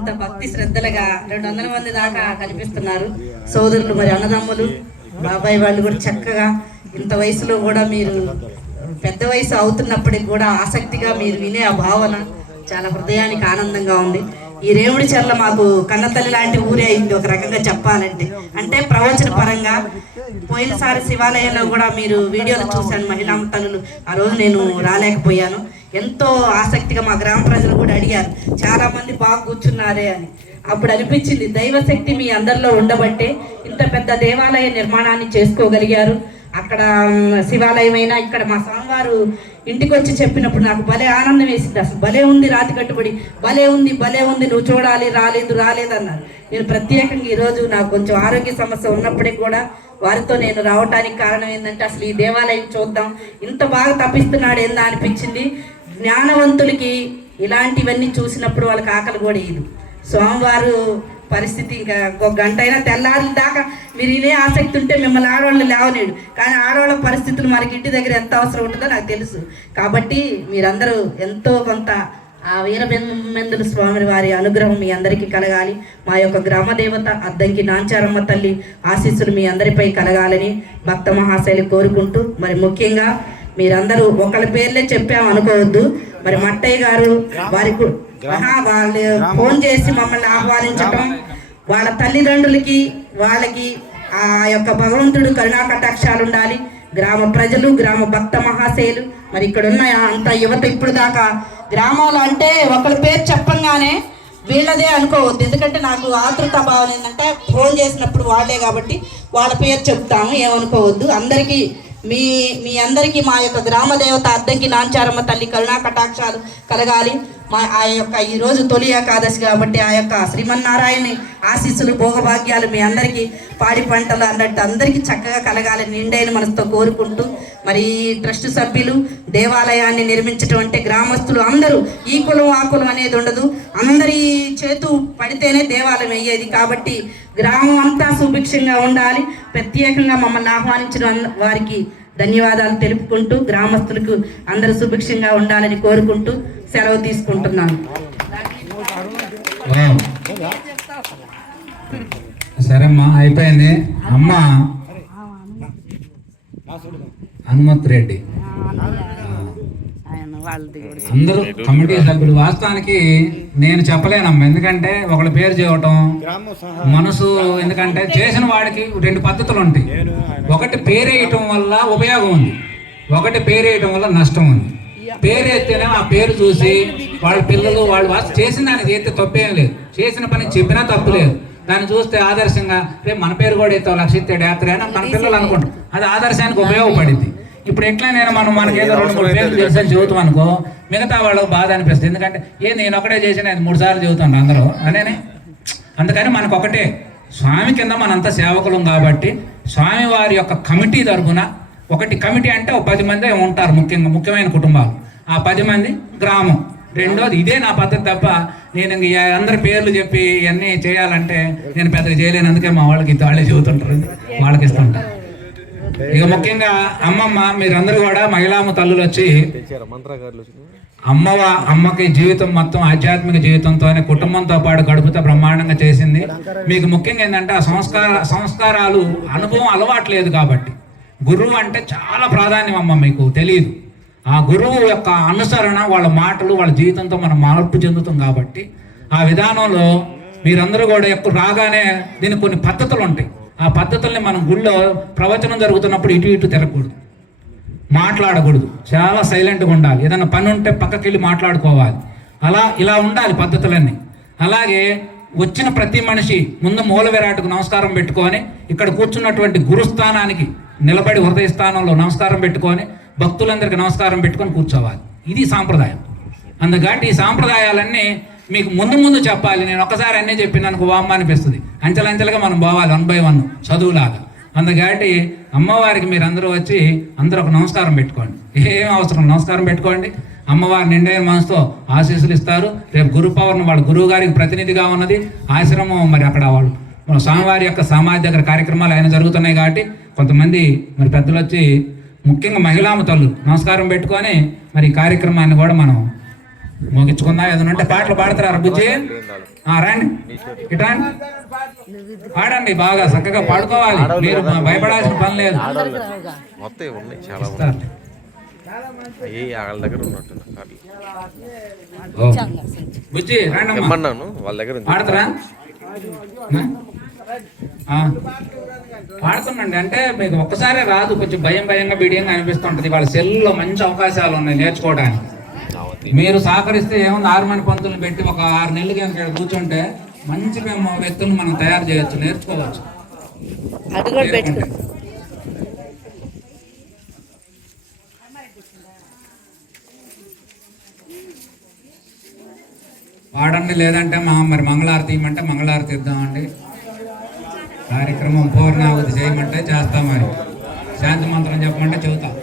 అంత భక్తి శ్రద్ధలుగా రెండు వందల మంది దాకా కనిపిస్తున్నారు సోదరులు మరి అన్నదమ్ములు బాబాయ్ వాళ్ళు కూడా చక్కగా ఇంత వయసులో కూడా మీరు పెద్ద వయసు అవుతున్నప్పటికి కూడా ఆసక్తిగా మీరు వినే ఆ భావన చాలా హృదయానికి ఆనందంగా ఉంది. ఈ రేవుడి చర్ల మాకు కన్నతల్లి లాంటి ఊరే అయింది ఒక రకంగా చెప్పాలంటే. అంటే ప్రవచన పరంగా పోయినసారి శివాలయంలో కూడా మీరు వీడియోలు చూశాను మహిళా తల్లులు ఆ రోజు నేను రాలేకపోయాను. ఎంతో ఆసక్తిగా మా గ్రామ ప్రజలు కూడా అడిగారు చాలా మంది బాగా కూర్చున్నారే అని. అప్పుడు అనిపించింది దైవశక్తి మీ అందరిలో ఉండబట్టే ఇంత పెద్ద దేవాలయ నిర్మాణాన్ని చేసుకోగలిగారు. అక్కడ శివాలయం అయినా ఇక్కడ మా స్వామివారు ఇంటికి వచ్చి చెప్పినప్పుడు నాకు భలే ఆనందం వేసింది. అసలు భలే ఉంది రాతి కట్టుబడి భలే ఉంది భలే ఉంది నువ్వు చూడాలి రాలేదు రాలేదు అన్నారు. నేను ప్రత్యేకంగా ఈరోజు నాకు కొంచెం ఆరోగ్య సమస్య ఉన్నప్పటికీ కూడా వారితో నేను రావడానికి కారణం ఏంటంటే అసలు ఈ దేవాలయం చూద్దాం ఇంత బాగా తప్పిస్తున్నాడు ఏందా అనిపించింది. జ్ఞానవంతులకి ఇలాంటివన్నీ చూసినప్పుడు వాళ్ళకి ఆకలి కూడా ఇది స్వామివారు పరిస్థితి ఇంకా ఒక గంట అయినా తెల్లారి దాకా మీరు ఇదే ఆసక్తి ఉంటే మిమ్మల్ని ఆడవాళ్ళు లేవలేడు కానీ ఆడవాళ్ళ పరిస్థితులు మనకి ఇంటి దగ్గర ఎంత అవసరం ఉంటుందో నాకు తెలుసు. కాబట్టి మీరందరూ ఎంతో కొంత ఆ వీరబెందుల స్వామి వారి అనుగ్రహం మీ అందరికీ కలగాలి. మా యొక్క గ్రామదేవత అద్దంకి నాంచారమ్మ తల్లి ఆశీస్సులు మీ అందరిపై కలగాలని భక్త మహాశైలి కోరుకుంటూ మరి ముఖ్యంగా మీరందరూ ఒకళ్ళ పేర్లే చెప్పాము అనుకోవద్దు. మరి మట్టయ్య గారు వారి వాళ్ళు ఫోన్ చేసి మమ్మల్ని ఆహ్వానించటం వాళ్ళ తల్లిదండ్రులకి వాళ్ళకి ఆ యొక్క భగవంతుడు కరుణా కటాక్షాలు ఉండాలి. గ్రామ ప్రజలు గ్రామ భక్త మహాశయులు మరి ఇక్కడ ఉన్న అంత యువత ఇప్పుడు దాకా గ్రామాలు అంటే ఒకరి పేరు చెప్పంగానే వీళ్ళదే అనుకోవద్దు. ఎందుకంటే నాకు ఆతృత భావన ఏంటంటే ఫోన్ చేసినప్పుడు వాళ్ళే కాబట్టి వాళ్ళ పేరు చెప్తాము ఏమనుకోవద్దు. అందరికీ మీ మీ అందరికీ మా యొక్క గ్రామ దేవత అద్దంకి నాంచారమ్మ తల్లి కరుణా కటాక్షాలు కలగాలి. మా ఆ యొక్క ఈరోజు తొలి ఏకాదశి కాబట్టి ఆ యొక్క శ్రీమన్నారాయణ ఆశీస్సులు భోగభాగ్యాలు మీ అందరికీ పాడి పంటలు అన్నట్టు అందరికీ చక్కగా కలగాలని నిండైన మనసుతో కోరుకుంటూ మరి ఈ ట్రస్ట్ సభ్యులు దేవాలయాన్ని నిర్మించడం అంటే గ్రామస్తులు అందరూ ఈ కులం ఆ కులం అనేది ఉండదు. అందరి చేతు పడితేనే దేవాలయం అయ్యేది కాబట్టి గ్రామం అంతా సుభిక్షంగా ఉండాలి. ప్రత్యేకంగా మమ్మల్ని ఆహ్వానించిన వారికి ధన్యవాదాలు తెలుపుకుంటూ గ్రామస్తులకు అందరూ సుభిక్షంగా ఉండాలని కోరుకుంటూ సెలవు తీసుకుంటున్నాను. సరేమ్మా అయిపోయింది. అమ్మ హనుమంత్ రెడ్డి. వాళ్ళది అందరూ కమిటీ సభ్యులు. వాస్తవానికి నేను చెప్పలేనమ్మా. ఎందుకంటే ఒకళ్ళ పేరు చేయటం మనసు ఎందుకంటే చేసిన వాడికి రెండు పద్ధతులు ఉంటాయి. ఒకటి పేరేయటం వల్ల ఉపయోగం ఉంది. ఒకటి పేరేయటం వల్ల నష్టం ఉంది. పేరెత్తేనే ఆ పేరు చూసి వాళ్ళ పిల్లలు వాళ్ళు చేసిన దానికి ఎత్తే తప్పేం లేదు. చేసిన పని చెప్పినా తప్పు లేదు. దాన్ని చూస్తే ఆదర్శంగా రేపు మన పేరు కూడా ఎత్తావు లక్ష ఎత్తాడు యాత్ర అని మన పిల్లలు అనుకుంటాం అది ఆదర్శానికి ఉపయోగపడింది. ఇప్పుడు ఎట్లా నేను మనం మనకి ఏదో రెండు మూడు పేర్లు తెలుసని చదువుతాం అనుకో మిగతా వాళ్ళకి బాధ అనిపిస్తుంది. ఎందుకంటే ఏ నేను ఒకటే చేసిన అది మూడు సార్లు చదువుతాను అందరూ. అనేనే అందుకని మనకు ఒకటే. స్వామి కింద మనంతా సేవకులం కాబట్టి స్వామి వారి యొక్క కమిటీ తరపున ఒకటి కమిటీ అంటే ఒక పది మంది ఉంటారు ముఖ్యంగా ముఖ్యమైన కుటుంబాలు. ఆ పది మంది గ్రామం. రెండోది ఇదే నా పద్ధతి తప్ప నేను ఇంక అందరి పేర్లు చెప్పి ఇవన్నీ చేయాలంటే నేను పెద్దగా చేయలేను. అందుకే మా వాళ్ళకి వాళ్ళే చెబుతుంటారు వాళ్ళకి ఇస్తుంటారు. ఇక ముఖ్యంగా అమ్మమ్మ మీరందరూ కూడా మహిళామ తల్లులు వచ్చి అమ్మవ అమ్మకి జీవితం మొత్తం ఆధ్యాత్మిక జీవితంతోనే కుటుంబంతో పాటు గడుపుతూ బ్రహ్మాండంగా చేసింది. మీకు ముఖ్యంగా ఏంటంటే ఆ సంస్కార సంస్కారాలు అనుభవం అలవాట్లేదు కాబట్టి. గురువు అంటే చాలా ప్రాధాన్యం అమ్మ మీకు తెలియదు ఆ గురువు యొక్క అనుసరణ వాళ్ళ మాటలు వాళ్ళ జీవితంతో మనం మార్పు చెందుతాం కాబట్టి ఆ విధానంలో మీరందరూ కూడా ఎక్కువ రాగానే దీనికి కొన్ని పద్ధతులు ఉంటాయి. ఆ పద్ధతుల్ని మనం గుళ్ళో ప్రవచనం జరుగుతున్నప్పుడు ఇటు ఇటు తిరగకూడదు. మాట్లాడకూడదు. చాలా సైలెంట్గా ఉండాలి. ఏదైనా పని ఉంటే పక్కకి వెళ్ళి మాట్లాడుకోవాలి. అలా ఇలా ఉండాలి పద్ధతులన్నీ. అలాగే వచ్చిన ప్రతి మనిషి ముందు మూల విరాటకు నమస్కారం పెట్టుకొని ఇక్కడ కూర్చున్నటువంటి గురుస్థానానికి నిలబడి హృదయ స్థానంలో నమస్కారం పెట్టుకొని భక్తులందరికీ నమస్కారం పెట్టుకొని కూర్చోవాలి. ఇది సాంప్రదాయం. అందుకని ఈ సాంప్రదాయాలన్నీ మీకు ముందు ముందు చెప్పాలి. నేను ఒకసారి అన్నీ చెప్పినందుకు వామ్మ అనిపిస్తుంది. అంచెలంచెలుగా మనం పోవాలి వన్ బై వన్ చదువులాగా. అందుకటి అమ్మవారికి మీరు అందరూ వచ్చి అందరూ ఒక నమస్కారం పెట్టుకోండి. ఏం అవసరం? నమస్కారం పెట్టుకోండి. అమ్మవారి నిండైన మనసుతో ఆశీస్సులు ఇస్తారు. రేపు గురు పౌర్ణమి వాళ్ళ గురువు గారికి ప్రతినిధిగా ఉన్నది. ఆశ్రమం మరి అక్కడ వాళ్ళు. మన స్వామివారి యొక్క సమాధి దగ్గర కార్యక్రమాలు ఆయన జరుగుతున్నాయి కాబట్టి కొంతమంది మరి పెద్దలు వచ్చి ముఖ్యంగా మహిళామ తల్లు నమస్కారం పెట్టుకొని మరి ఈ కార్యక్రమాన్ని కూడా మనం ముగించుకుందాం. ఏదైనా ఉంటే పాటలు పాడతారా బుజ్జి రండి. ఇటు రండి. పాడండి బాగా చక్కగా పాడుకోవాలి. మీరు భయపడాల్సిన పని లేదు. మొత్తం ఇవి ఉన్నాయి చాలా ఉన్నాయి. ఇస్తారు. అయ్యి వాళ్ళ దగ్గర ఉన్నట్టు కార్లు. ఓ. బుజ్జి రండి అమ్మా ఇమ్మన్నాను వాళ్ళ దగ్గర ఉంది. పాడతారా? ఆ. పాడుతామండి అంటే మీకు ఒక్కసారే రాదు కొంచెం భయం భయంగా బిడియంగా అనిపిస్తుంటది. వాళ్ళ సెల్లో మంచి అవకాశాలు ఉన్నాయి నేర్చుకోవడానికి. మీరు సహకరిస్తే ఏముంది? ఆరు మంది పంతులు పెట్టి ఒక ఆరు నెలలు కనుక కూర్చుంటే మంచి మేము వ్యక్తులను మనం తయారు చేయొచ్చు నేర్చుకోవచ్చు. పాడండి లేదంటే మా మరి మంగళారతి ఇవ్వమంటే మంగళారతి ఇద్దామండి. కార్యక్రమం పూర్ణావతి చేయమంటే చేస్తాం మరి. శాంతి మంత్రం చెప్పమంటే చెబుతాం.